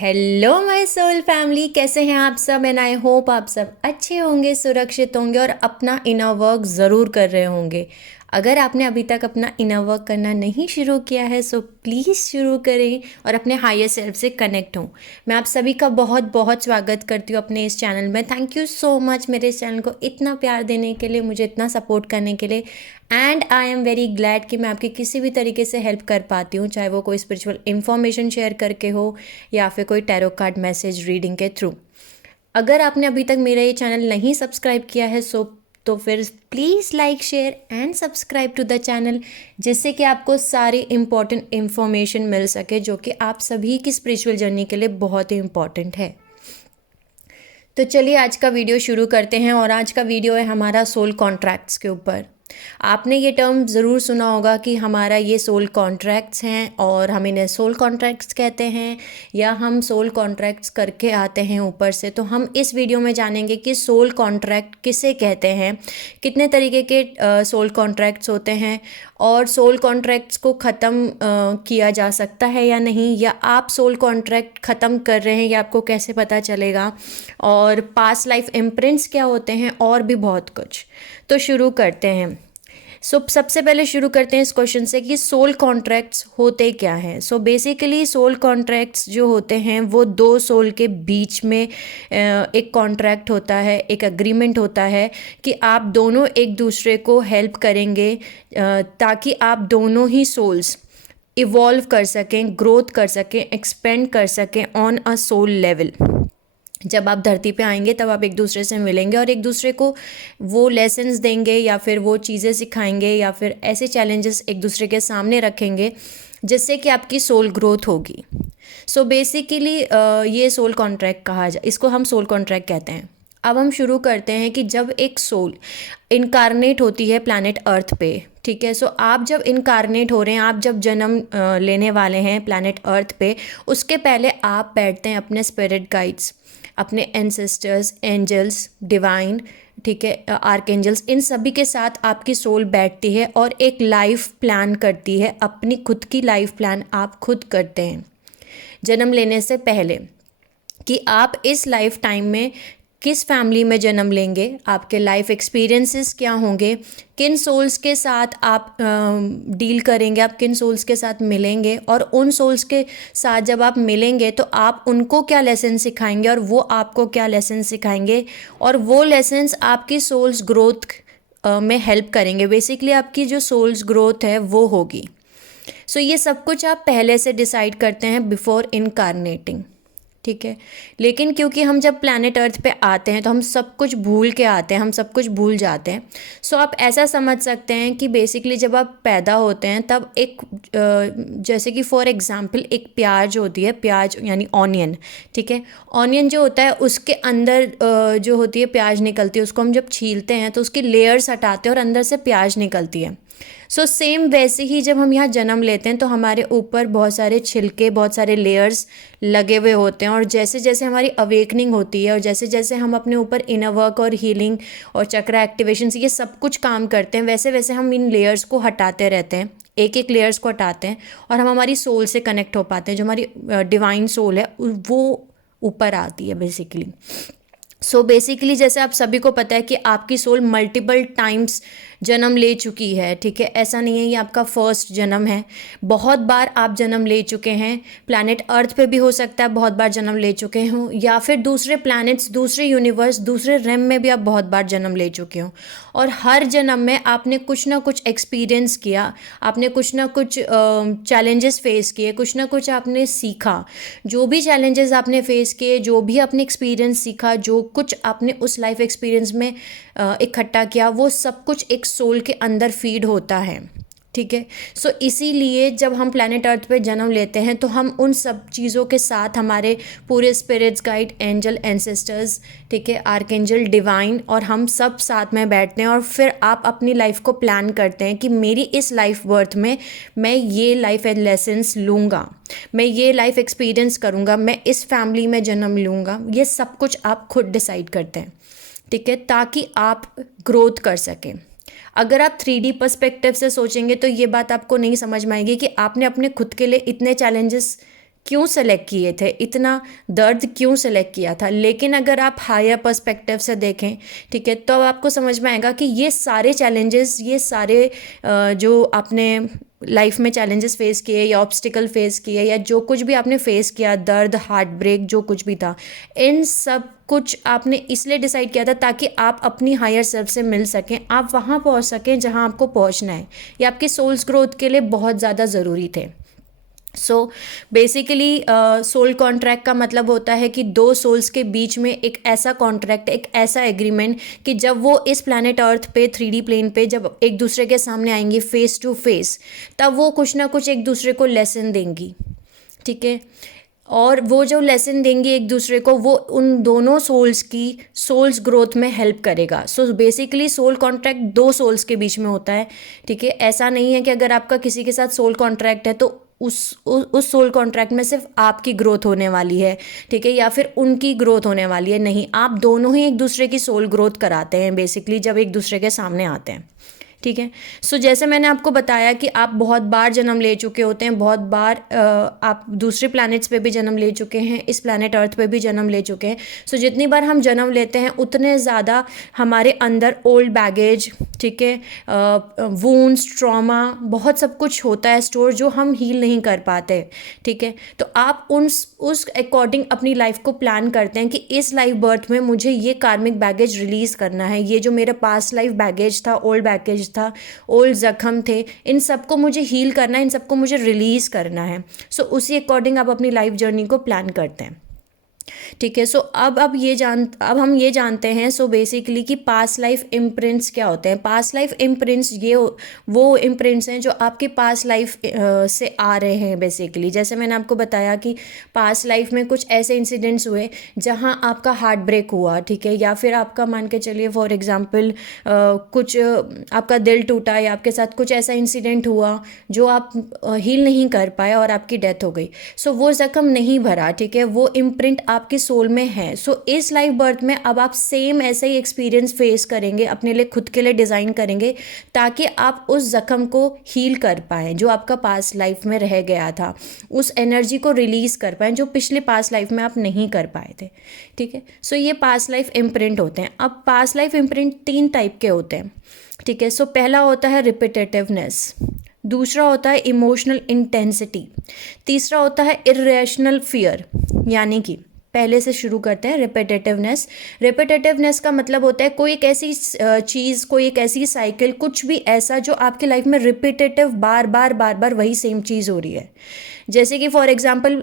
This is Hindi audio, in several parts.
हेलो माय सोल फैमिली, कैसे हैं आप सब। एंड आई होप आप सब अच्छे होंगे, सुरक्षित होंगे और अपना इनर वर्क ज़रूर कर रहे होंगे। अगर आपने अभी तक अपना इनर वर्क करना नहीं शुरू किया है सो प्लीज़ शुरू करें और अपने हायर सेल्फ से कनेक्ट हों। मैं आप सभी का बहुत बहुत स्वागत करती हूँ अपने इस चैनल में। थैंक यू सो मच मेरे इस चैनल को इतना प्यार देने के लिए, मुझे इतना सपोर्ट करने के लिए। And I am very glad कि मैं आपकी किसी भी तरीके से हेल्प कर पाती हूँ, चाहे वो कोई स्पिरिचुअल इन्फॉर्मेशन शेयर करके हो या फिर कोई टैरो कार्ड मैसेज रीडिंग के थ्रू। अगर आपने अभी तक मेरा ये चैनल नहीं सब्सक्राइब किया है तो फिर please like share and subscribe to the channel, जिससे कि आपको सारी इम्पॉर्टेंट इन्फॉर्मेशन मिल सके जो कि आप सभी की स्पिरिचुअल जर्नी के लिए बहुत ही इम्पॉर्टेंट है। तो चलिए आज का वीडियो शुरू करते हैं और आज का वीडियो है हमारा सोल कॉन्ट्रैक्ट्स के ऊपर। आपने ये टर्म ज़रूर सुना होगा कि हमारा ये सोल कॉन्ट्रैक्ट्स हैं और हम इन्हें सोल कॉन्ट्रैक्ट्स कहते हैं या हम सोल कॉन्ट्रैक्ट्स करके आते हैं ऊपर से। तो हम इस वीडियो में जानेंगे कि सोल कॉन्ट्रैक्ट किसे कहते हैं, कितने तरीके के सोल कॉन्ट्रैक्ट्स होते हैं और सोल कॉन्ट्रैक्ट्स को ख़त्म किया जा सकता है या नहीं, या आप सोल कॉन्ट्रैक्ट ख़त्म कर रहे हैं या आपको कैसे पता चलेगा, और पास्ट लाइफ इम्प्रिंट्स क्या होते हैं और भी बहुत कुछ। तो शुरू करते हैं। सबसे पहले शुरू करते हैं इस क्वेश्चन से कि सोल कॉन्ट्रैक्ट्स होते क्या हैं। बेसिकली सोल कॉन्ट्रैक्ट्स जो होते हैं वो दो सोल के बीच में एक कॉन्ट्रैक्ट होता है, एक अग्रीमेंट होता है कि आप दोनों एक दूसरे को हेल्प करेंगे ताकि आप दोनों ही सोल्स इवॉल्व कर सकें, ग्रोथ कर सकें, एक्सपेंड कर सकें ऑन अ सोल लेवल। जब आप धरती पे आएंगे तब आप एक दूसरे से मिलेंगे और एक दूसरे को वो लेसन्स देंगे या फिर वो चीज़ें सिखाएंगे या फिर ऐसे चैलेंजेस एक दूसरे के सामने रखेंगे जिससे कि आपकी सोल ग्रोथ होगी। बेसिकली ये सोल कॉन्ट्रैक्ट इसको हम सोल कॉन्ट्रैक्ट कहते हैं। अब हम शुरू करते हैं कि जब एक सोल इनकारनेट होती है प्लैनेट अर्थ पे, ठीक है। आप जब इनकारनेट हो रहे हैं, आप जब जन्म लेने वाले हैं प्लैनेट अर्थ पे, उसके पहले आप बैठते हैं अपने स्पिरिट गाइड्स, अपने एंसेस्टर्स, एंजल्स, डिवाइन, ठीक है, आर्कएंजल्स, इन सभी के साथ आपकी सोल बैठती है और एक लाइफ प्लान करती है। अपनी खुद की लाइफ प्लान आप खुद करते हैं जन्म लेने से पहले कि आप इस लाइफ टाइम में किस फैमिली में जन्म लेंगे, आपके लाइफ एक्सपीरियंसेस क्या होंगे, किन सोल्स के साथ आप डील करेंगे, आप किन सोल्स के साथ मिलेंगे, और उन सोल्स के साथ जब आप मिलेंगे तो आप उनको क्या लेसन सिखाएंगे और वो आपको क्या लेसन सिखाएंगे, और वो लेसन्स आपकी सोल्स ग्रोथ में हेल्प करेंगे। बेसिकली आपकी जो सोल्स ग्रोथ है वो होगी। ये सब कुछ आप पहले से डिसाइड करते हैं बिफोर इनकारनेटिंग, ठीक है। लेकिन क्योंकि हम जब प्लैनेट अर्थ पे आते हैं तो हम सब कुछ भूल के आते हैं, हम सब कुछ भूल जाते हैं। आप ऐसा समझ सकते हैं कि बेसिकली जब आप पैदा होते हैं तब एक जैसे कि फॉर एग्जांपल एक प्याज होती है, प्याज यानी ऑनियन, ठीक है। ऑनियन जो होता है उसके अंदर जो होती है प्याज निकलती है, उसको हम जब छीलते हैं तो उसकी लेयर्स हटाते हैं और अंदर से प्याज निकलती है। सेम वैसे ही जब हम यहाँ जन्म लेते हैं तो हमारे ऊपर बहुत सारे छिलके, बहुत सारे लेयर्स लगे हुए होते हैं, और जैसे जैसे हमारी अवेकनिंग होती है और जैसे जैसे हम अपने ऊपर इनर वर्क और हीलिंग और चक्रा एक्टिवेशन ये सब कुछ काम करते हैं, वैसे वैसे हम इन लेयर्स को हटाते रहते हैं, एक एक लेयर्स को हटाते हैं और हम हमारी सोल से कनेक्ट हो पाते हैं। जो हमारी डिवाइन सोल है वो ऊपर आती है बेसिकली। बेसिकली जैसे आप सभी को पता है कि आपकी सोल मल्टीपल टाइम्स जन्म ले चुकी है, ठीक है। ऐसा नहीं है ये आपका फर्स्ट जन्म है, बहुत बार आप जन्म ले चुके हैं। प्लैनेट अर्थ पे भी हो सकता है बहुत बार जन्म ले चुके हों, या फिर दूसरे प्लैनेट्स, दूसरे यूनिवर्स, दूसरे रेम में भी आप बहुत बार जन्म ले चुके हों। और हर जन्म में आपने कुछ ना कुछ एक्सपीरियंस किया, आपने कुछ ना कुछ चैलेंजेस फेस किए, कुछ ना कुछ आपने सीखा। जो भी चैलेंजेस आपने फेस किए, जो भी आपने एक्सपीरियंस सीखा, जो कुछ आपने उस लाइफ एक्सपीरियंस में इकट्ठा किया, वो सब कुछ एक सोल के अंदर फीड होता है, ठीक है। इसीलिए जब हम प्लैनेट अर्थ पे जन्म लेते हैं तो हम उन सब चीज़ों के साथ हमारे पूरे स्पिरिट्स गाइड, एंजल, एंसेस्टर्स, ठीक है, आर्कएंजल, डिवाइन, और हम सब साथ में बैठते हैं और फिर आप अपनी लाइफ को प्लान करते हैं कि मेरी इस लाइफ बर्थ में मैं ये लाइफ लेसन्स लूँगा, मैं ये लाइफ एक्सपीरियंस करूँगा, मैं इस फैमिली में जन्म लूँगा। ये सब कुछ आप खुद डिसाइड करते हैं, ठीक है, ताकि आप ग्रोथ कर सकें। अगर आप 3D पर्सपेक्टिव से सोचेंगे तो ये बात आपको नहीं समझ में आएगी कि आपने अपने खुद के लिए इतने चैलेंजेस क्यों सेलेक्ट किए थे, इतना दर्द क्यों सेलेक्ट किया था। लेकिन अगर आप हायर पर्सपेक्टिव से देखें, ठीक है, तो अब आपको समझ में आएगा कि ये सारे चैलेंजेस, ये सारे जो आपने लाइफ में चैलेंजेस फेस किए या ऑब्स्टिकल फेस किए या जो कुछ भी आपने फेस किया, दर्द, हार्ट ब्रेक, जो कुछ भी था, इन सब कुछ आपने इसलिए डिसाइड किया था ताकि आप अपनी हायर सेल्फ से मिल सकें, आप वहाँ पहुँच सकें जहाँ आपको पहुँचना है। ये आपके सोल्स ग्रोथ के लिए बहुत ज़्यादा ज़रूरी थे। सो बेसिकली सोल कॉन्ट्रैक्ट का मतलब होता है कि दो सोल्स के बीच में एक ऐसा कॉन्ट्रैक्ट, एक ऐसा एग्रीमेंट कि जब वो इस प्लैनेट अर्थ पे 3D प्लेन पे जब एक दूसरे के सामने आएंगी फेस टू फेस, तब वो कुछ ना कुछ एक दूसरे को लेसन देंगी, ठीक है। और वो जो लेसन देंगी एक दूसरे को, वो उन दोनों सोल्स ग्रोथ में हेल्प करेगा। सो बेसिकली सोल कॉन्ट्रैक्ट दो सोल्स के बीच में होता है, ठीक है। ऐसा नहीं है कि अगर आपका किसी के साथ सोल कॉन्ट्रैक्ट है तो उस सोल कॉन्ट्रैक्ट में सिर्फ आपकी ग्रोथ होने वाली है, ठीक है, या फिर उनकी ग्रोथ होने वाली है। नहीं, आप दोनों ही एक दूसरे की सोल ग्रोथ कराते हैं बेसिकली जब एक दूसरे के सामने आते हैं, ठीक है। सो जैसे मैंने आपको बताया कि आप बहुत बार जन्म ले चुके होते हैं, बहुत बार आप दूसरे प्लैनेट्स पे भी जन्म ले चुके हैं, इस प्लैनेट अर्थ पे भी जन्म ले चुके हैं। सो जितनी बार हम जन्म लेते हैं उतने ज़्यादा हमारे अंदर ओल्ड बैगेज, ठीक है, वूंड्स, ट्रॉमा, बहुत सब कुछ होता है स्टोर जो हम हील नहीं कर पाते, ठीक है। तो आप उस अकॉर्डिंग अपनी लाइफ को प्लान करते हैं कि इस लाइफ बर्थ में मुझे ये कार्मिक बैगेज रिलीज़ करना है, ये जो मेरा पास्ट लाइफ बैगेज था, ओल्ड बैगेज था, ओल्ड जख्म थे, इन सबको मुझे हील करना है, इन सबको मुझे रिलीज़ करना है। सो उसी अकॉर्डिंग आप अपनी लाइफ जर्नी को प्लान करते हैं, ठीक है। सो अब हम ये जानते हैं सो बेसिकली कि पास्ट लाइफ इम्प्रिंट्स क्या होते हैं। पास्ट लाइफ इम्प्रिंट्स ये वो इम्प्रिंट्स हैं जो आपके पास्ट लाइफ से आ रहे हैं बेसिकली। जैसे मैंने आपको बताया कि पास्ट लाइफ में कुछ ऐसे इंसिडेंट्स हुए जहां आपका हार्ट ब्रेक हुआ, ठीक है, या फिर आपका मान के चलिए फॉर एग्जांपल कुछ आपका दिल टूटा या आपके साथ कुछ ऐसा इंसिडेंट हुआ जो आप हील नहीं कर पाए और आपकी डेथ हो गई। सो वो जख्म नहीं भरा, ठीक है, वो इम्प्रिंट आपके सोल में है। सो इस लाइफ बर्थ में अब आप सेम ऐसा ही एक्सपीरियंस फेस करेंगे, अपने लिए खुद के लिए डिज़ाइन करेंगे ताकि आप उस जख्म को हील कर पाएँ जो आपका पास्ट लाइफ में रह गया था, उस एनर्जी को रिलीज़ कर पाएँ जो पिछले पास्ट लाइफ में आप नहीं कर पाए थे, ठीक है। सो ये पास्ट लाइफ इम्प्रिंट होते हैं। अब पास्ट लाइफ इम्प्रिंट 3 टाइप के होते हैं, ठीक है। सो पहला होता है रिपीटेटिवनेस, दूसरा होता है इमोशनल इंटेंसिटी, तीसरा होता है इरेशनल फियर। यानी कि पहले से शुरू करते हैं रिपीटेटिवनेस। रिपीटेटिवनेस का मतलब होता है कोई एक ऐसी चीज़, कोई एक ऐसी साइकिल, कुछ भी ऐसा जो आपकी लाइफ में रिपीटेटिव बार बार वही सेम चीज़ हो रही है। जैसे कि फॉर एग्जांपल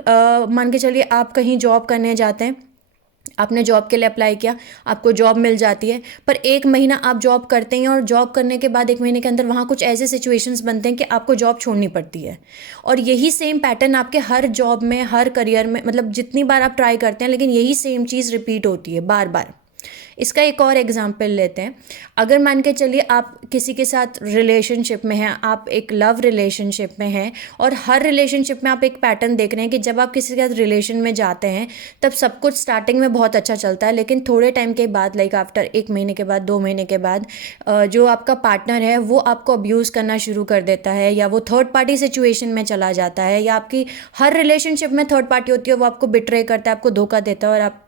मान के चलिए आप कहीं जॉब करने जाते हैं, आपने जॉब के लिए अप्लाई किया, आपको जॉब मिल जाती है, पर 1 महीना आप जॉब करते हैं और जॉब करने के बाद 1 महीने के अंदर वहाँ कुछ ऐसे सिचुएशंस बनते हैं कि आपको जॉब छोड़नी पड़ती है। और यही सेम पैटर्न आपके हर जॉब में, हर करियर में, मतलब जितनी बार आप ट्राई करते हैं लेकिन यही सेम चीज़ रिपीट होती है बार बार। इसका एक और एग्जांपल लेते हैं। अगर मान के चलिए आप किसी के साथ रिलेशनशिप में हैं, आप एक लव रिलेशनशिप में हैं और हर रिलेशनशिप में आप एक पैटर्न देख रहे हैं कि जब आप किसी के साथ रिलेशन में जाते हैं तब सब कुछ स्टार्टिंग में बहुत अच्छा चलता है, लेकिन थोड़े टाइम के बाद, लाइक आफ्टर 1 महीने के बाद, 2 महीने के बाद जो आपका पार्टनर है वो आपको अब्यूज़ करना शुरू कर देता है, या वो थर्ड पार्टी सिचुएशन में चला जाता है, या आपकी हर रिलेशनशिप में थर्ड पार्टी होती है, वो आपको बिट्रे करता है, आपको धोखा देता है और आप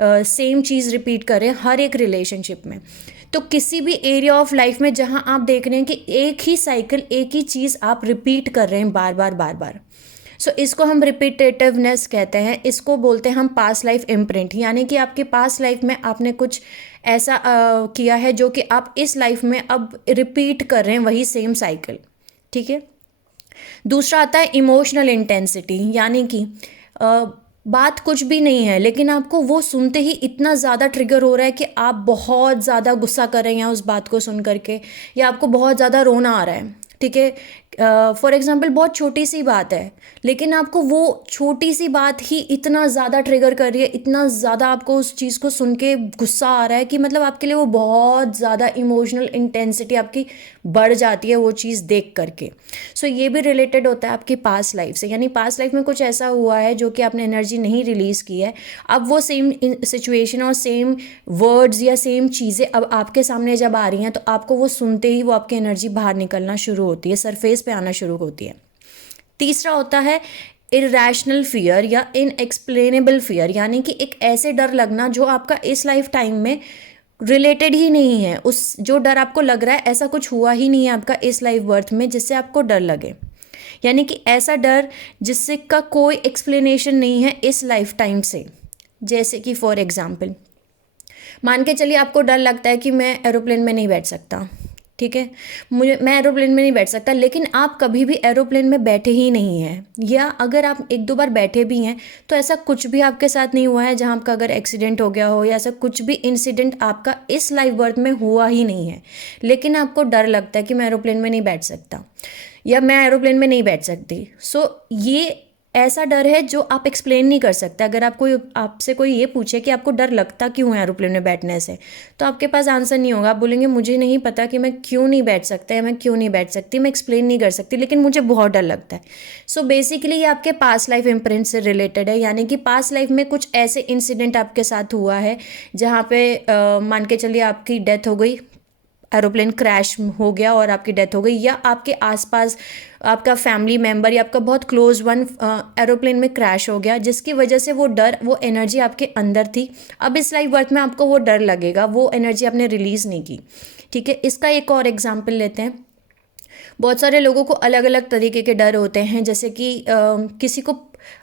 सेम चीज़ रिपीट करें हर एक रिलेशनशिप में। तो किसी भी एरिया ऑफ लाइफ में जहां आप देख रहे हैं कि एक ही साइकिल, एक ही चीज़ आप रिपीट कर रहे हैं बार बार, सो इसको हम रिपीटेटिवनेस कहते हैं। इसको बोलते हैं हम पास्ट लाइफ इम्प्रिंट। यानी कि आपके पास्ट लाइफ में आपने कुछ ऐसा किया है जो कि आप इस लाइफ में अब रिपीट कर रहे हैं वही सेम साइकिल, ठीक है। दूसरा आता है इमोशनल इंटेंसिटी। यानी कि बात कुछ भी नहीं है लेकिन आपको वो सुनते ही इतना ज़्यादा ट्रिगर हो रहा है कि आप बहुत ज़्यादा गुस्सा कर रहे हैं उस बात को सुन करके, या आपको बहुत ज़्यादा रोना आ रहा है, ठीक है। फॉर एग्जांपल बहुत छोटी सी बात है लेकिन आपको वो छोटी सी बात ही इतना ज़्यादा ट्रिगर कर रही है, इतना ज़्यादा आपको उस चीज़ को सुन के गुस्सा आ रहा है कि मतलब आपके लिए वो बहुत ज़्यादा इमोशनल इंटेंसिटी आपकी बढ़ जाती है वो चीज़ देख करके। सो ये भी रिलेटेड होता है आपकी पास्ट लाइफ से। यानी पास्ट लाइफ में कुछ ऐसा हुआ है जो कि आपने एनर्जी नहीं रिलीज़ की है, अब वो सेम सिचुएशन और सेम वर्ड्स या सेम चीज़ें अब आपके सामने जब आ रही हैं तो आपको वो सुनते ही वो आपकी एनर्जी बाहर निकलना शुरू होती है, सरफेस पे आना शुरू होती है। तीसरा होता है इरैशनल फियर या इनएक्सप्लेनेबल फियर, यानी कि एक ऐसे डर लगना जो आपका इस लाइफ टाइम में रिलेटेड ही नहीं है, उस जो डर आपको लग रहा है ऐसा कुछ हुआ ही नहीं है आपका इस लाइफ बर्थ में जिससे आपको डर लगे। यानी कि ऐसा डर जिससे का कोई एक्सप्लेनेशन नहीं है इस लाइफ टाइम से। जैसे कि फॉर एग्जाम्पल मान के चलिए आपको डर लगता है कि मैं एरोप्लेन में नहीं बैठ सकता, ठीक है, मैं एरोप्लेन में नहीं बैठ सकता, लेकिन आप कभी भी एरोप्लेन में बैठे ही नहीं हैं, या अगर आप एक दो बार बैठे भी हैं तो ऐसा कुछ भी आपके साथ नहीं हुआ है जहां आपका अगर एक्सीडेंट हो गया हो, या ऐसा कुछ भी इंसिडेंट आपका इस लाइफ बर्थ में हुआ ही नहीं है, लेकिन आपको डर लगता है कि मैं एरोप्लेन में नहीं बैठ सकता या मैं एरोप्लेन में नहीं बैठ सकती। सो ये ऐसा डर है जो आप एक्सप्लेन नहीं कर सकते। अगर आपसे कोई ये पूछे कि आपको डर लगता क्यों है एरोप्लेन में बैठने से, तो आपके पास आंसर नहीं होगा। आप बोलेंगे मुझे नहीं पता कि मैं क्यों नहीं बैठ सकता या मैं क्यों नहीं बैठ सकती, मैं एक्सप्लेन नहीं कर सकती, लेकिन मुझे बहुत डर लगता है। सो बेसिकली ये आपके पास्ट लाइफ इम्प्रिंट से रिलेटेड है, यानी कि पास्ट लाइफ में कुछ ऐसे इंसिडेंट आपके साथ हुआ है जहाँ पे मान के चलिए आपकी डेथ हो गई, एरोप्लेन क्रैश हो गया और आपकी डेथ हो गई, या आपके आसपास आपका फैमिली मेम्बर या आपका बहुत क्लोज वन एरोप्लेन में क्रैश हो गया, जिसकी वजह से वो डर, वो एनर्जी आपके अंदर थी। अब इस लाइफ बर्थ में आपको वो डर लगेगा, वो एनर्जी आपने रिलीज़ नहीं की, ठीक है। इसका एक और एग्जाम्पल लेते हैं। बहुत सारे लोगों को अलग अलग तरीके के डर होते हैं, जैसे कि किसी को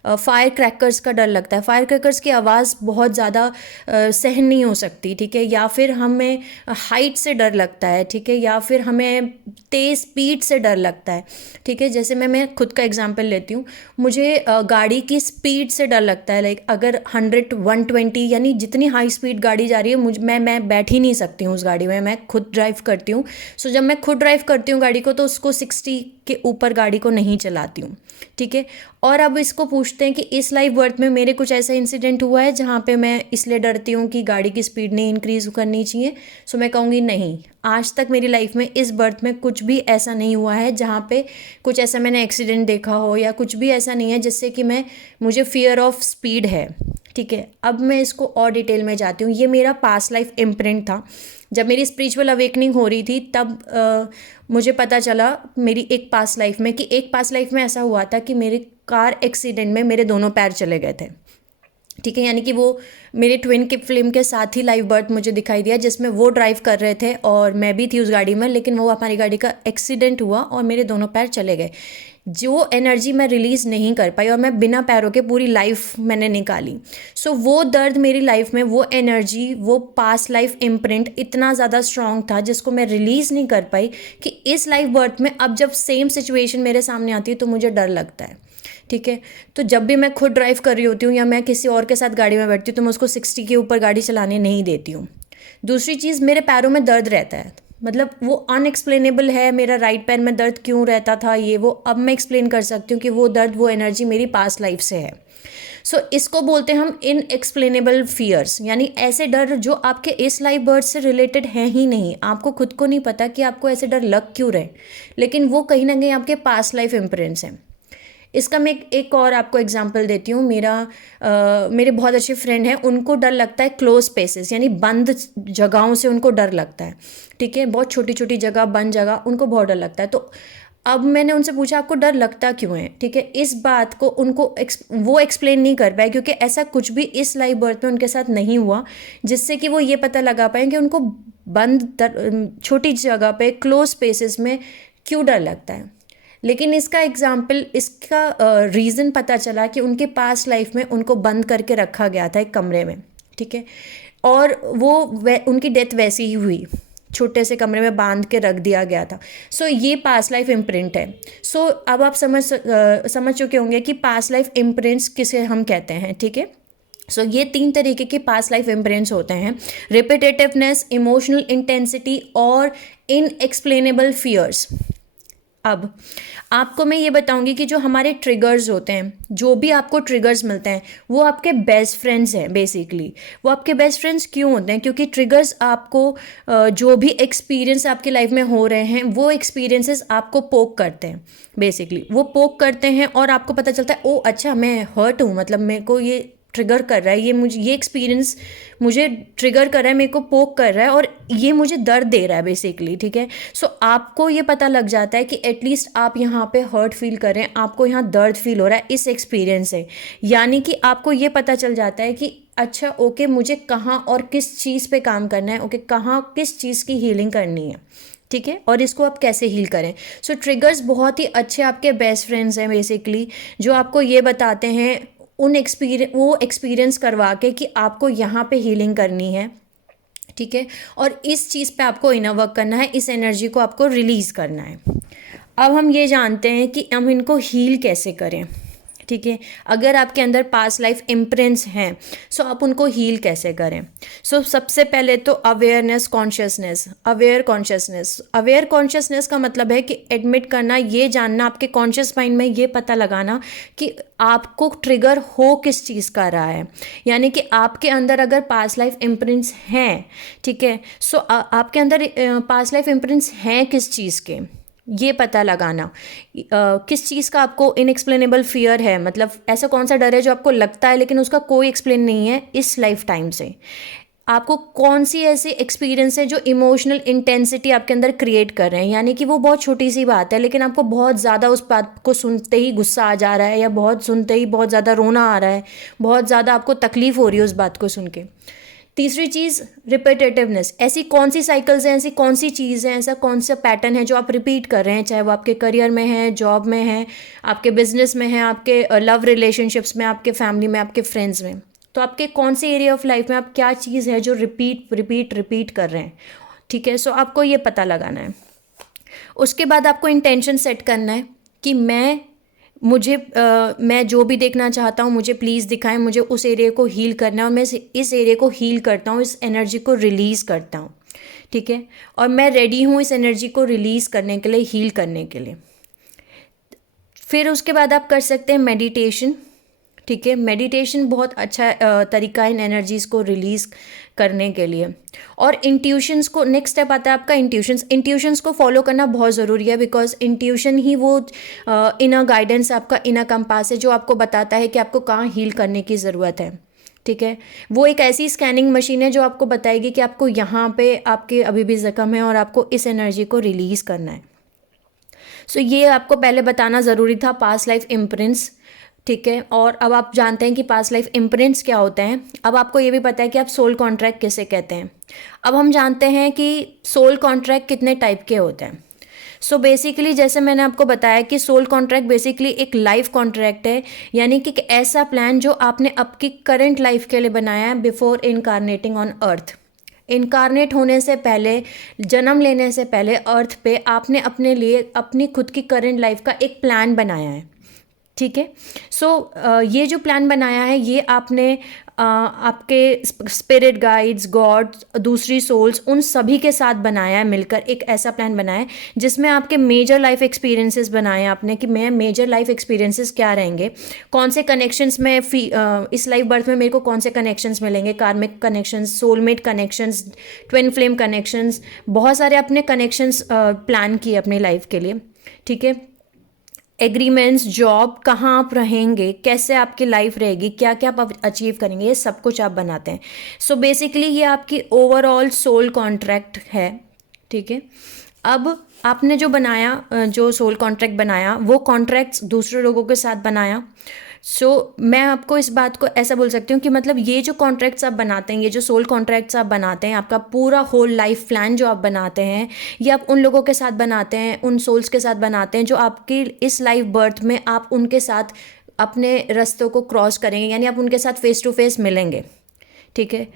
फायर क्रैकर्स का डर लगता है। फायर क्रैकर्स की आवाज़ बहुत ज़्यादा सहन नहीं हो सकती, ठीक है, या फिर हमें हाइट से डर लगता है, ठीक है, या फिर हमें तेज़ स्पीड से डर लगता है, ठीक है। जैसे मैं खुद का एग्जांपल लेती हूँ, मुझे गाड़ी की स्पीड से डर लगता है। लाइक अगर 100 120 यानी जितनी हाई स्पीड गाड़ी जा रही है, मैं बैठ ही नहीं सकती हूँ उस गाड़ी में, मैं खुद ड्राइव करती हूँ। सो जब मैं खुद ड्राइव करती हूँ गाड़ी को तो उसको 60 के ऊपर गाड़ी को नहीं चलाती हूँ, ठीक है। और अब इसको पूछते हैं कि इस लाइफ बर्थ में मेरे कुछ ऐसा इंसिडेंट हुआ है जहाँ पे मैं इसलिए डरती हूँ कि गाड़ी की स्पीड नहीं इंक्रीज़ करनी चाहिए। सो मैं कहूँगी नहीं, आज तक मेरी लाइफ में इस बर्थ में कुछ भी ऐसा नहीं हुआ है जहाँ पे कुछ ऐसा मैंने एक्सीडेंट देखा हो, या कुछ भी ऐसा नहीं है जिससे कि मुझे फियर ऑफ स्पीड है, ठीक है। अब मैं इसको और डिटेल में जाती हूँ। ये मेरा पास्ट लाइफ इम्प्रिंट था। जब मेरी स्पिरिचुअल अवेकनिंग हो रही थी तब मुझे पता चला मेरी एक पास्ट लाइफ में, कि एक पास्ट लाइफ में ऐसा हुआ था कि मेरे कार एक्सीडेंट में मेरे दोनों पैर चले गए थे, ठीक है। यानी कि वो मेरे ट्विन की फिल्म के साथ ही लाइव बर्थ मुझे दिखाई दिया, जिसमें वो ड्राइव कर रहे थे और मैं भी थी उस गाड़ी में, लेकिन वो हमारी गाड़ी का एक्सीडेंट हुआ और मेरे दोनों पैर चले गए। जो एनर्जी मैं रिलीज़ नहीं कर पाई और मैं बिना पैरों के पूरी लाइफ मैंने निकाली। सो वो दर्द मेरी लाइफ में, वो एनर्जी, वो पास्ट लाइफ इम्प्रिंट इतना ज़्यादा स्ट्रॉन्ग था जिसको मैं रिलीज़ नहीं कर पाई, कि इस लाइफ बर्थ में अब जब सेम सिचुएशन मेरे सामने आती है तो मुझे डर लगता है, ठीक है। तो जब भी मैं खुद ड्राइव कर रही होती हूँ या मैं किसी और के साथ गाड़ी में बैठती हूँ तो मैं उसको 60 के ऊपर गाड़ी चलाने नहीं देती हूँ। दूसरी चीज़, मेरे पैरों में दर्द रहता है, मतलब वो अनएक्सप्लेनेबल है। मेरा राइट पैर में दर्द क्यों रहता था ये वो अब मैं एक्सप्लेन कर सकती हूँ कि वो दर्द, वो एनर्जी मेरी पास्ट लाइफ से है। सो इसको बोलते हैं हम इनएक्सप्लेनेबल फियर्स, यानी ऐसे डर जो आपके इस लाइफ बर्थ से रिलेटेड हैं ही नहीं। आपको खुद को नहीं पता कि आपको ऐसे डर लग क्यों रहे, लेकिन वो कहीं ना कहीं आपके पास्ट लाइफ इम्प्रिंट्स हैं। इसका मैं एक और आपको एग्जांपल देती हूँ। मेरे बहुत अच्छे फ्रेंड हैं, उनको डर लगता है क्लोज स्पेसेस, यानी बंद जगहों से उनको डर लगता है, ठीक है। बहुत छोटी छोटी जगह, बंद जगह, उनको बहुत डर लगता है। तो अब मैंने उनसे पूछा आपको डर लगता क्यों है, ठीक है। इस बात को वो एक्सप्लेन नहीं कर पाए, क्योंकि ऐसा कुछ भी इस लाइफ बर्थ में उनके साथ नहीं हुआ जिससे कि वो ये पता लगा पाए कि उनको बंद छोटी जगह पे क्लोज स्पेसेस में क्यों डर लगता है। लेकिन इसका रीज़न पता चला कि उनके पास्ट लाइफ में उनको बंद करके रखा गया था एक कमरे में, ठीक है, और उनकी डेथ वैसी ही हुई, छोटे से कमरे में बांध के रख दिया गया था। सो ये पास्ट लाइफ इम्प्रिंट है। सो अब आप समझ चुके होंगे कि पास्ट लाइफ इम्प्रिंट्स किसे हम कहते हैं, ठीक है। सो ये 3 तरीके के पास्ट लाइफ इम्प्रिंट्स होते हैं: रिपीटेटिवनेस, इमोशनल इंटेंसिटी और इनएक्सप्लेनेबल फियर्स। अब आपको मैं ये बताऊंगी कि जो हमारे ट्रिगर्स होते हैं, जो भी आपको ट्रिगर्स मिलते हैं, वो आपके बेस्ट फ्रेंड्स हैं। बेसिकली वो आपके बेस्ट फ्रेंड्स क्यों होते हैं? क्योंकि ट्रिगर्स आपको जो भी एक्सपीरियंस आपकी लाइफ में हो रहे हैं, वो एक्सपीरियंसेस आपको पोक करते हैं। बेसिकली वो पोक करते हैं और आपको पता चलता है, ओ अच्छा मैं हर्ट हूँ, मतलब मेरे को ये ट्रिगर कर रहा है, ये एक्सपीरियंस मुझे ट्रिगर कर रहा है, मेरे को पोक कर रहा है और ये मुझे दर्द दे रहा है बेसिकली, ठीक है। सो आपको ये पता लग जाता है कि एटलीस्ट आप यहाँ पे हर्ट फील कर रहे हैं, आपको यहाँ दर्द फील हो रहा है इस एक्सपीरियंस से, यानी कि आपको ये पता चल जाता है कि अच्छा ओके मुझे कहाँ और किस चीज़ पे काम करना है, ओके कहाँ किस चीज़ की हीलिंग करनी है, ठीक है, और इसको आप कैसे हील करें। सो ट्रिगर्स बहुत ही अच्छे आपके बेस्ट फ्रेंड्स हैं बेसिकली, जो आपको ये बताते हैं वो एक्सपीरियंस करवा के कि आपको यहाँ पे हीलिंग करनी है, ठीक है, और इस चीज़ पे आपको इनर वर्क करना है, इस एनर्जी को आपको रिलीज़ करना है। अब हम ये जानते हैं कि हम इनको हील कैसे करें, ठीक है। अगर आपके अंदर पास्ट लाइफ इम्प्रिंट्स हैं सो आप उनको हील कैसे करें। सो सबसे पहले तो अवेयर कॉन्शियसनेस का मतलब है कि एडमिट करना, ये जानना, आपके कॉन्शियस माइंड में ये पता लगाना कि आपको ट्रिगर हो किस चीज़ का रहा है, यानी कि आपके अंदर अगर पास्ट लाइफ इम्प्रिंट्स हैं, ठीक है, सो आपके अंदर पास्ट लाइफ इम्प्रिंट्स हैं किस चीज़ के, ये पता लगाना। किस चीज़ का आपको इनएक्सप्लेनेबल फियर है, मतलब ऐसा कौन सा डर है जो आपको लगता है लेकिन उसका कोई एक्सप्लेन नहीं है इस लाइफ टाइम से। आपको कौन सी ऐसी एक्सपीरियंस है जो इमोशनल इंटेंसिटी आपके अंदर क्रिएट कर रहे हैं, यानी कि वो बहुत छोटी सी बात है लेकिन आपको बहुत ज़्यादा उस बात को सुनते ही गुस्सा आ जा रहा है, या बहुत सुनते ही बहुत ज़्यादा रोना आ रहा है, बहुत ज़्यादा आपको तकलीफ हो रही है उस बात को सुन के। तीसरी चीज़ रिपीटेटिवनेस, ऐसी कौन सी साइकिल्स हैं, ऐसी कौन सी चीज़ है, ऐसा कौन सा पैटर्न है जो आप रिपीट कर रहे हैं, चाहे वो आपके करियर में है, जॉब में है, आपके बिजनेस में है, आपके लव रिलेशनशिप्स में, आपके फैमिली में, आपके फ्रेंड्स में। तो आपके कौन से एरिया ऑफ लाइफ में आप क्या चीज़ है जो रिपीट कर रहे हैं, ठीक है। सो आपको ये पता लगाना है। उसके बाद आपको इंटेंशन सेट करना है कि मैं जो भी देखना चाहता हूँ मुझे प्लीज़ दिखाएं, मुझे उस एरिया को हील करना है और मैं इस एरिया को हील करता हूँ, इस एनर्जी को रिलीज़ करता हूँ, ठीक है, और मैं रेडी हूँ इस एनर्जी को रिलीज़ करने के लिए, हील करने के लिए। फिर उसके बाद आप कर सकते हैं मेडिटेशन, ठीक है। मेडिटेशन बहुत अच्छा तरीका है इन एनर्जीज़ को रिलीज़ करने के लिए। और इंट्यूशंस को, नेक्स्ट स्टेप आता है आपका इंट्यूशंस को फॉलो करना बहुत ज़रूरी है, बिकॉज इंट्यूशन ही वो इनर गाइडेंस, आपका इनर कंपास है जो आपको बताता है कि आपको कहाँ हील करने की ज़रूरत है, ठीक है। वो एक ऐसी स्कैनिंग मशीन है जो आपको बताएगी कि आपको यहाँ पे आपके अभी भी ज़ख्म है और आपको इस एनर्जी को रिलीज़ करना है। सो ये आपको पहले बताना ज़रूरी था, पास्ट लाइफ इम्प्रिंट्स, ठीक है। और अब आप जानते हैं कि पास्ट लाइफ इम्प्रिंट्स क्या होते हैं। अब आपको ये भी पता है कि आप सोल कॉन्ट्रैक्ट किसे कहते हैं। अब हम जानते हैं कि सोल कॉन्ट्रैक्ट कितने टाइप के होते हैं। सो बेसिकली जैसे मैंने आपको बताया कि सोल कॉन्ट्रैक्ट बेसिकली एक लाइफ कॉन्ट्रैक्ट है, यानी कि एक ऐसा प्लान जो आपने आपकी करंट लाइफ के लिए बनाया है बिफोर इनकारनेटिंग ऑन अर्थ। इनकारनेट होने से पहले, जन्म लेने से पहले अर्थ पे आपने अपने लिए अपनी खुद की करंट लाइफ का एक प्लान बनाया है, ठीक है। सो ये जो प्लान बनाया है ये आपने आपके स्पिरिट गाइड्स, गॉड, दूसरी सोल्स, उन सभी के साथ बनाया है, मिलकर एक ऐसा प्लान बनाया है जिसमें आपके मेजर लाइफ एक्सपीरियंसेस बनाए हैं आपने, कि मैं मेजर लाइफ एक्सपीरियंसेस क्या रहेंगे, कौन से कनेक्शंस में इस लाइफ बर्थ में मेरे को कौन से कनेक्शंस मिलेंगे, कार्मिक connections, soulmate connections, twin flame connections, बहुत सारे अपने कनेक्शंस प्लान किए अपनी लाइफ के लिए, ठीक है। एग्रीमेंट्स, जॉब, कहाँ आप रहेंगे, कैसे आपकी लाइफ रहेगी, क्या क्या आप अचीव करेंगे, ये सब कुछ आप बनाते हैं। सो बेसिकली ये आपकी ओवरऑल सोल कॉन्ट्रैक्ट है, ठीक है। अब आपने जो बनाया, जो सोल कॉन्ट्रैक्ट बनाया, वो कॉन्ट्रैक्ट्स दूसरे लोगों के साथ बनाया। मैं आपको इस बात को ऐसा बोल सकती हूँ कि मतलब ये जो कॉन्ट्रैक्ट्स आप बनाते हैं, ये जो सोल कॉन्ट्रैक्ट्स आप बनाते हैं, आपका पूरा होल लाइफ प्लान जो आप बनाते हैं, ये आप उन लोगों के साथ बनाते हैं, उन सोल्स के साथ बनाते हैं जो आपकी इस लाइफ बर्थ में आप उनके साथ अपने रास्तों को क्रॉस करेंगे, यानी आप उनके साथ फेस टू फेस मिलेंगे, ठीक है।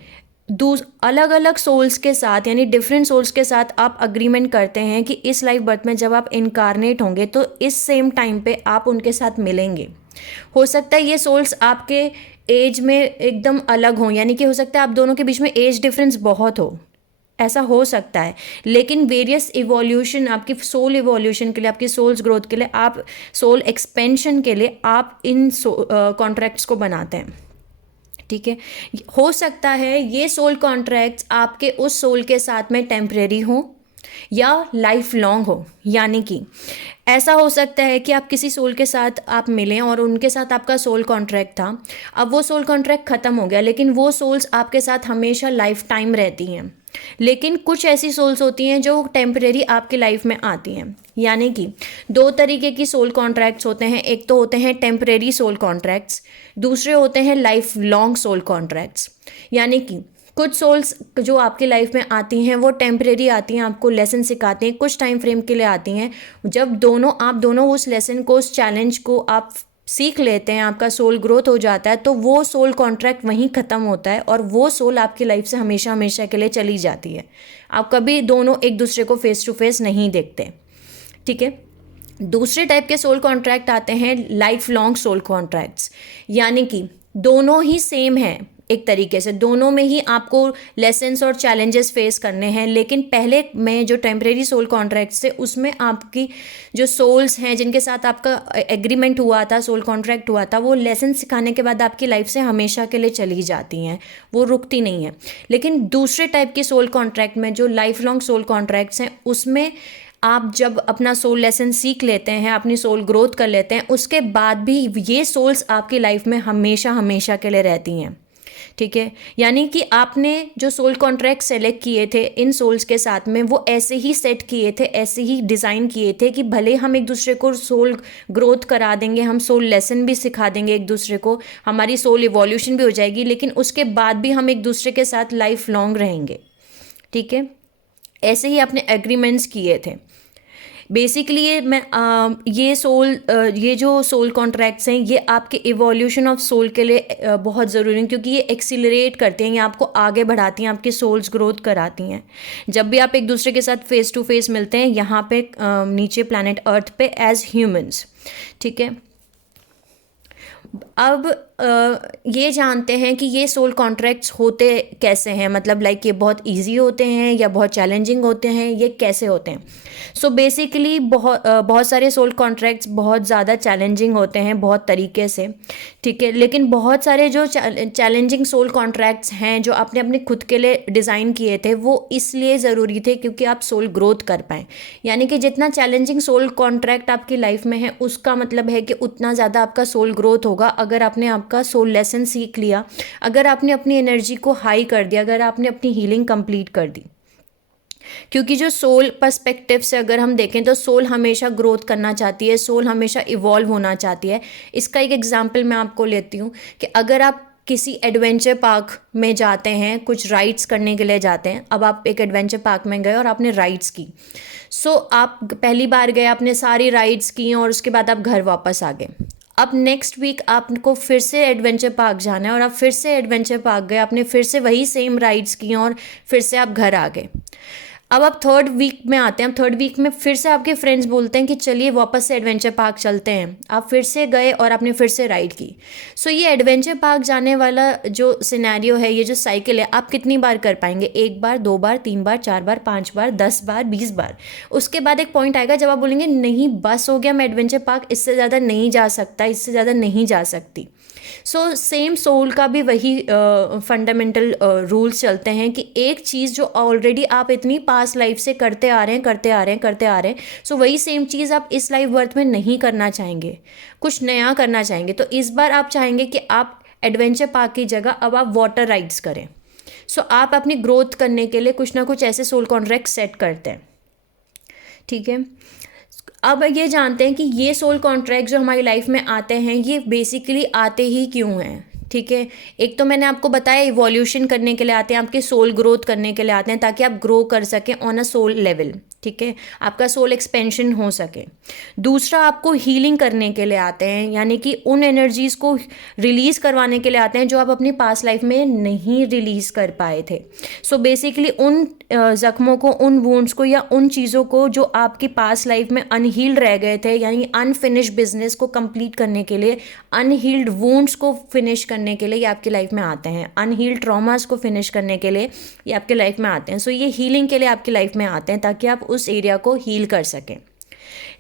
अलग अलग सोल्स के साथ, यानी डिफरेंट सोल्स के साथ आप अग्रीमेंट करते हैं कि इस लाइफ बर्थ में जब आप इनकारनेट होंगे तो इस सेम टाइम पे आप उनके साथ मिलेंगे। हो सकता है ये सोल्स आपके एज में एकदम अलग हों, यानी कि हो सकता है आप दोनों के बीच में एज डिफरेंस बहुत हो, ऐसा हो सकता है, लेकिन वेरियस इवोल्यूशन, आपकी सोल इवोल्यूशन के लिए, आपकी सोल्स ग्रोथ के लिए, आप सोल एक्सपेंशन के लिए आप इन कॉन्ट्रैक्ट्स को बनाते हैं, ठीक है। हो सकता है ये सोल कॉन्ट्रैक्ट्स आपके उस सोल के साथ में टेम्परेरी हो, या लाइफ लॉन्ग हो। यानी कि ऐसा हो सकता है कि आप किसी सोल के साथ आप मिलें और उनके साथ आपका सोल कॉन्ट्रैक्ट था, अब वो सोल कॉन्ट्रैक्ट ख़त्म हो गया, लेकिन वो सोल्स आपके साथ हमेशा लाइफ टाइम रहती हैं। लेकिन कुछ ऐसी सोल्स होती हैं जो टेम्परेरी आपकी लाइफ में आती हैं। यानी कि दो तरीके की सोल कॉन्ट्रैक्ट्स होते हैं, एक तो होते हैं टेम्परेरी सोल कॉन्ट्रैक्ट्स, दूसरे होते हैं लाइफ लॉन्ग सोल कॉन्ट्रैक्ट्स। यानी कि कुछ सोल्स जो आपकी लाइफ में आती हैं वो टेम्परेरी आती हैं, आपको लेसन सिखाती हैं, कुछ टाइम फ्रेम के लिए आती हैं। जब आप दोनों उस लेसन को, उस चैलेंज को आप सीख लेते हैं, आपका सोल ग्रोथ हो जाता है, तो वो सोल कॉन्ट्रैक्ट वहीं ख़त्म होता है और वो सोल आपकी लाइफ से हमेशा हमेशा के लिए चली जाती है। आप कभी दोनों एक दूसरे को फेस टू फेस नहीं देखते। ठीक है। दूसरे टाइप के सोल कॉन्ट्रैक्ट आते हैं लाइफ लॉन्ग सोल कॉन्ट्रैक्ट्स। यानी कि दोनों ही सेम हैं, एक तरीके से दोनों में ही आपको लेसन्स और चैलेंजेस फेस करने हैं, लेकिन पहले में जो टेम्परेरी सोल कॉन्ट्रैक्ट्स थे उसमें आपकी जो सोल्स हैं जिनके साथ आपका एग्रीमेंट हुआ था, सोल कॉन्ट्रैक्ट हुआ था, वो लेसन सिखाने के बाद आपकी लाइफ से हमेशा के लिए चली जाती हैं, वो रुकती नहीं है। लेकिन दूसरे टाइप की सोल कॉन्ट्रैक्ट में जो लाइफ लॉन्ग सोल कॉन्ट्रैक्ट्स हैं उसमें आप जब अपना सोल लेसन सीख लेते हैं, अपनी सोल ग्रोथ कर लेते हैं, उसके बाद भी ये सोल्स आपकी लाइफ में हमेशा हमेशा के लिए रहती हैं। ठीक है। यानी कि आपने जो सोल कॉन्ट्रैक्ट सेलेक्ट किए थे इन सोल्स के साथ में, वो ऐसे ही सेट किए थे, ऐसे ही डिज़ाइन किए थे कि भले हम एक दूसरे को सोल ग्रोथ करा देंगे, हम सोल लेसन भी सिखा देंगे एक दूसरे को, हमारी सोल इवोल्यूशन भी हो जाएगी, लेकिन उसके बाद भी हम एक दूसरे के साथ लाइफ लॉन्ग रहेंगे। ठीक है। ऐसे ही आपने एग्रीमेंट्स किए थे। बेसिकली ये जो सोल कॉन्ट्रैक्ट्स हैं ये आपके इवोल्यूशन ऑफ सोल के लिए बहुत ज़रूरी हैं, क्योंकि ये एक्सीलरेट करते हैं, ये आपको आगे बढ़ाती हैं, आपकी सोल्स ग्रोथ कराती हैं। जब भी आप एक दूसरे के साथ फेस टू फेस मिलते हैं यहाँ पे नीचे प्लैनेट अर्थ पे एज ह्यूमंस। ठीक है। अब ये जानते हैं कि ये सोल कॉन्ट्रैक्ट्स होते कैसे हैं, मतलब लाइक ये बहुत इजी होते हैं या बहुत चैलेंजिंग होते हैं, ये कैसे होते हैं। सो बेसिकली बहुत सारे सोल कॉन्ट्रैक्ट्स बहुत ज़्यादा चैलेंजिंग होते हैं बहुत तरीके से। ठीक है। लेकिन बहुत सारे जो चैलेंजिंग सोल कॉन्ट्रैक्ट्स हैं जो आपने अपने खुद के लिए डिज़ाइन किए थे वो इसलिए ज़रूरी थे क्योंकि आप सोल ग्रोथ कर पाएँ। यानी कि जितना चैलेंजिंग सोल कॉन्ट्रैक्ट आपकी लाइफ में है उसका मतलब है कि उतना ज़्यादा आपका सोल ग्रोथ होगा अगर आपने आपका सोल लेसन सीख लिया, अगर आपने अपनी एनर्जी को हाई कर दिया, अगर आपने अपनी हीलिंग कंप्लीट कर दी। क्योंकि जो सोल पर्सपेक्टिव से अगर हम देखें तो सोल हमेशा ग्रोथ करना चाहती है, सोल हमेशा इवॉल्व होना चाहती है। इसका एक एग्जांपल मैं आपको लेती हूँ कि अगर आप किसी एडवेंचर पार्क में जाते हैं, कुछ राइड्स करने के लिए जाते हैं, अब आप एक एडवेंचर पार्क में गए और आपने राइड्स की। सो आप पहली बार गए, आपने सारी राइड्स की और उसके बाद आप घर वापस आ गए। अब नेक्स्ट वीक आपको फिर से एडवेंचर पार्क जाना है और आप फिर से एडवेंचर पार्क गए, आपने फिर से वही सेम राइड्स की और फिर से आप घर आ गए। अब आप थर्ड वीक में आते हैं, अब थर्ड वीक में फिर से आपके फ्रेंड्स बोलते हैं कि चलिए वापस से एडवेंचर पार्क चलते हैं। आप फिर से गए और आपने फिर से राइड की। सो ये एडवेंचर पार्क जाने वाला जो सिनेरियो है, ये जो साइकिल है, आप कितनी बार कर पाएंगे? 1 बार, 2 बार, 3 बार, 4 बार, 5 बार, 10 बार, 20 बार। उसके बाद एक पॉइंट आएगा जब आप बोलेंगे नहीं बस हो गया, मैं एडवेंचर पार्क इससे ज़्यादा नहीं जा सकता, इससे ज़्यादा नहीं जा सकती। सो सेम सोल का भी वही फंडामेंटल रूल्स चलते हैं कि एक चीज़ जो ऑलरेडी आप इतनी पास्ट लाइफ से करते आ रहे हैं, सो वही सेम चीज़ आप इस लाइफ बर्थ में नहीं करना चाहेंगे, कुछ नया करना चाहेंगे। तो इस बार आप चाहेंगे कि आप एडवेंचर पार्क की जगह अब आप वाटर राइड्स करें। सो आप अपनी ग्रोथ करने के लिए कुछ ना कुछ ऐसे सोल कॉन्ट्रैक्ट सेट करते हैं। ठीक है। अब ये जानते हैं कि ये सोल कॉन्ट्रैक्ट जो हमारी लाइफ में आते हैं ये बेसिकली आते ही क्यों हैं। ठीक है। एक तो मैंने आपको बताया इवोल्यूशन करने के लिए आते हैं, आपके सोल ग्रोथ करने के लिए आते हैं ताकि आप ग्रो कर सकें ऑन अ सोल लेवल। ठीक है। आपका सोल एक्सपेंशन हो सके। दूसरा आपको हीलिंग करने के लिए आते हैं, यानी कि उन एनर्जीज़ को रिलीज़ करवाने के लिए आते हैं जो आप अपनी पास्ट लाइफ में नहीं रिलीज़ कर पाए थे। सो बेसिकली उन ज़ख्मों को, उन वुंड्स को या उन चीज़ों को जो आपकी पास्ट लाइफ में अनहील्ड रह गए थे, यानी अनफिनिश बिजनेस को कंप्लीट करने के लिए, अनहील्ड वुंड्स को फिनिश करने के लिए ये आपकी लाइफ में आते हैं, अनहील्ड ट्रॉमास को फिनिश करने के लिए ये आपकी लाइफ में आते हैं। सो ये हीलिंग के लिए आपकी लाइफ में आते हैं ताकि आप उस एरिया को हील कर सकें।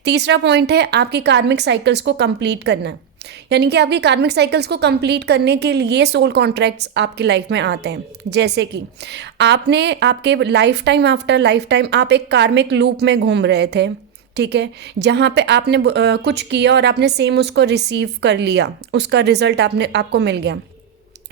तीसरा पॉइंट है आपकी कार्मिक साइकिल्स को कंप्लीट करना। यानी कि आपकी कार्मिक साइकिल्स को कंप्लीट करने के लिए सोल कॉन्ट्रैक्ट्स आपकी लाइफ में आते हैं। जैसे कि आपने आपके life time after life time आप एक कार्मिक लूप में घूम रहे थे, ठीक है, जहाँ पे आपने कुछ किया और आपने सेम उसको रिसीव कर लिया, उसका रिजल्ट आपको मिल गया,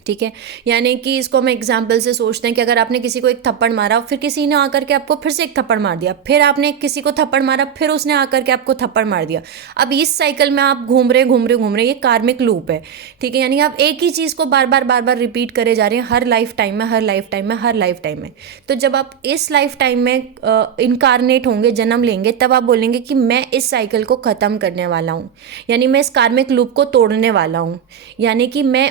ठीक है। यानी कि इसको हम एग्जाम्पल से सोचते हैं कि अगर आपने किसी को एक थप्पड़ मारा, फिर किसी ने आकर के आपको फिर से एक थप्पड़ मार दिया, फिर आपने किसी को थप्पड़ मारा, फिर उसने आकर के आपको थप्पड़ मार दिया। अब इस साइकिल में आप घूम रहे, ये कार्मिक लूप है, ठीक है। यानी आप एक ही चीज़ को बार बार रिपीट करे जा रहे हैं हर लाइफ टाइम में। तो जब आप इस लाइफ टाइम में इनकारनेट होंगे, जन्म लेंगे, तब आप बोलेंगे कि मैं इस साइकिल को ख़त्म करने वाला हूँ, यानी मैं इस कार्मिक लूप को तोड़ने वाला हूँ। यानी कि मैं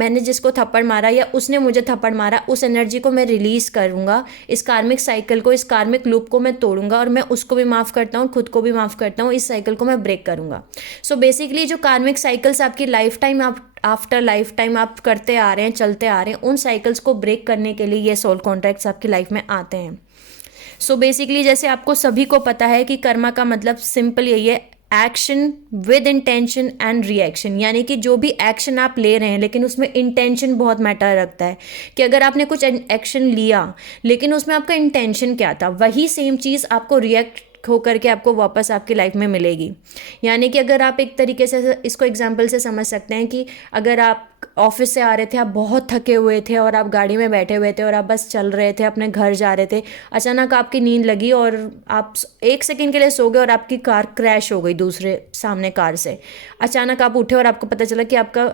मैंने जिसको थप्पड़ मारा या उसने मुझे थप्पड़ मारा, उस एनर्जी को मैं रिलीज करूंगा, इस कार्मिक साइकिल को, इस कार्मिक लूप को मैं तोड़ूंगा, और मैं उसको भी माफ़ करता हूँ, खुद को भी माफ़ करता हूँ, इस साइकिल को मैं ब्रेक करूंगा। सो बेसिकली जो कार्मिक साइकिल्स आपकी life time after life time आप करते आ रहे हैं, चलते आ रहे हैं, उन साइकिल्स को ब्रेक करने के लिए ये सोल कॉन्ट्रैक्ट्स आपकी लाइफ में आते हैं। सो बेसिकली जैसे आपको सभी को पता है कि कर्मा का मतलब सिंपल यही है, action with intention and reaction. यानी कि जो भी एक्शन आप ले रहे हैं, लेकिन उसमें इंटेंशन बहुत मैटर रखता है, कि अगर आपने कुछ एक्शन लिया लेकिन उसमें आपका इंटेंशन क्या था, वही सेम चीज़ आपको रिएक्ट होकर के आपको वापस आपकी लाइफ में मिलेगी। यानी कि अगर आप एक तरीके से इसको एग्जाम्पल से समझ सकते हैं कि अगर आप ऑफिस से आ रहे थे, आप बहुत थके हुए थे और आप गाड़ी में बैठे हुए थे और आप बस चल रहे थे, अपने घर जा रहे थे, अचानक आपकी नींद लगी और आप 1 सेकंड के लिए सो गए और आपकी कार क्रैश हो गई दूसरे सामने कार से। अचानक आप उठे और आपको पता चला कि आपका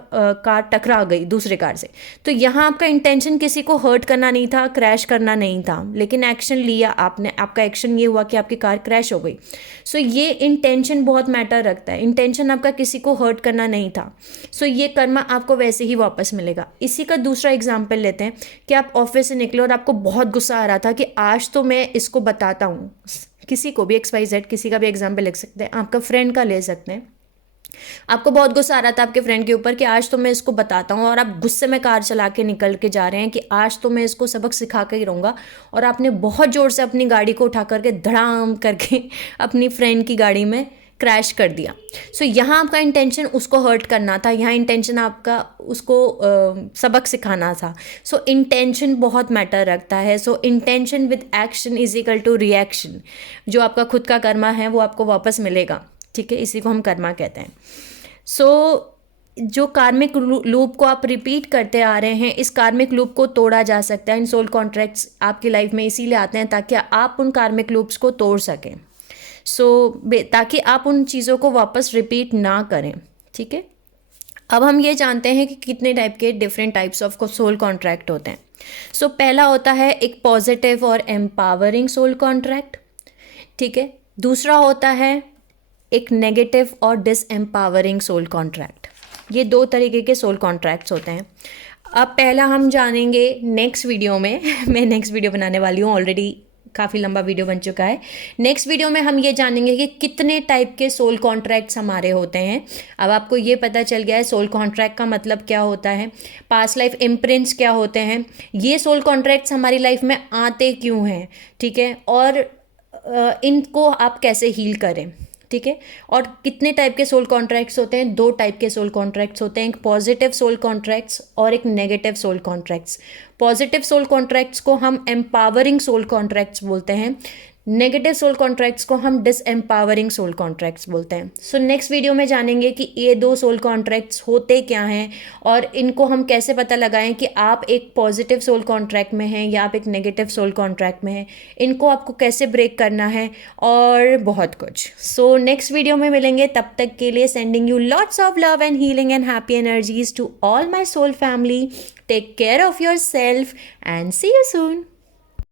कार टकरा गई दूसरे कार से। तो यहाँ आपका इंटेंशन किसी को हर्ट करना नहीं था, क्रैश करना नहीं था, लेकिन एक्शन लिया आपने, आपका एक्शन ये हुआ कि आपकी कार क्रैश हो गई। सो ये इंटेंशन बहुत मैटर रखता है, इंटेंशन आपका किसी को हर्ट करना नहीं था। सो ये कर्मा आपको वैसे ही वापस मिलेगा। इसी का दूसरा एग्जाम्पल लेते हैं कि आप ऑफिस से निकले और आपको बहुत गुस्सा आ रहा था कि आज तो मैं इसको बताता हूँ, किसी को भी XYZ, किसी का भी एग्जाम्पल लिख सकते हैं, आपका फ्रेंड का ले सकते हैं। आपको बहुत गुस्सा आ रहा था आपके फ्रेंड के ऊपर कि आज तो मैं इसको बताता हूँ, और आप गुस्से में कार चला के निकल के जा रहे हैं कि आज तो मैं इसको सबक सिखा के ही रहूँगा, और आपने बहुत ज़ोर से अपनी गाड़ी को उठा करके धड़ाम करके अपनी फ्रेंड की गाड़ी में क्रैश कर दिया। सो यहाँ आपका इंटेंशन उसको हर्ट करना था, यहाँ इंटेंशन आपका उसको सबक सिखाना था। सो इंटेंशन बहुत मैटर रखता है। So intention with action is equal to reaction. जो आपका खुद का कर्मा है वो आपको वापस मिलेगा, ठीक है, इसी को हम कर्मा कहते हैं। सो जो कार्मिक लूप को आप रिपीट करते आ रहे हैं, इस कार्मिक लूप को तोड़ा जा सकता है। इन सोल कॉन्ट्रैक्ट्स आपकी लाइफ में इसीलिए आते हैं ताकि आप उन कार्मिक लूप्स को तोड़ सकें। ताकि आप उन चीज़ों को वापस रिपीट ना करें, ठीक है। अब हम ये जानते हैं कि कितने टाइप के different types of soul contract होते हैं। पहला होता है एक पॉजिटिव और एम्पावरिंग सोल कॉन्ट्रैक्ट, ठीक है। दूसरा होता है एक नेगेटिव और डिसएम्पावरिंग सोल कॉन्ट्रैक्ट। ये 2 तरीके के सोल कॉन्ट्रैक्ट्स होते हैं। अब पहला हम जानेंगे नेक्स्ट वीडियो में मैं नेक्स्ट वीडियो बनाने वाली हूँ, ऑलरेडी काफ़ी लंबा वीडियो बन चुका है। नेक्स्ट वीडियो में हम ये जानेंगे कि कितने टाइप के सोल कॉन्ट्रैक्ट्स हमारे होते हैं। अब आपको ये पता चल गया है सोल कॉन्ट्रैक्ट का मतलब क्या होता है, पास्ट लाइफ इम्प्रिंट्स क्या होते हैं, ये सोल कॉन्ट्रैक्ट्स हमारी लाइफ में आते क्यों हैं, ठीक है, और इनको आप कैसे हील करें, ठीक है। और कितने टाइप के सोल कॉन्ट्रैक्ट्स होते हैं, 2 टाइप के सोल कॉन्ट्रैक्ट्स होते हैं, एक पॉजिटिव सोल कॉन्ट्रैक्ट्स और एक negative soul contracts. Positive soul contracts को हम एम्पावरिंग सोल कॉन्ट्रैक्ट्स बोलते हैं, नेगेटिव सोल कॉन्ट्रैक्ट्स को हम डिसएम्पावरिंग सोल कॉन्ट्रैक्ट्स बोलते हैं। नेक्स्ट वीडियो में जानेंगे कि ये 2 सोल कॉन्ट्रैक्ट्स होते क्या हैं और इनको हम कैसे पता लगाएं कि आप एक पॉजिटिव सोल कॉन्ट्रैक्ट में हैं या आप एक नेगेटिव सोल कॉन्ट्रैक्ट में हैं, इनको आपको कैसे ब्रेक करना है और बहुत कुछ। नेक्स्ट वीडियो में मिलेंगे, तब तक के लिए sending you lots of love and healing and happy energies to all my soul family. Take care of yourself and see you soon.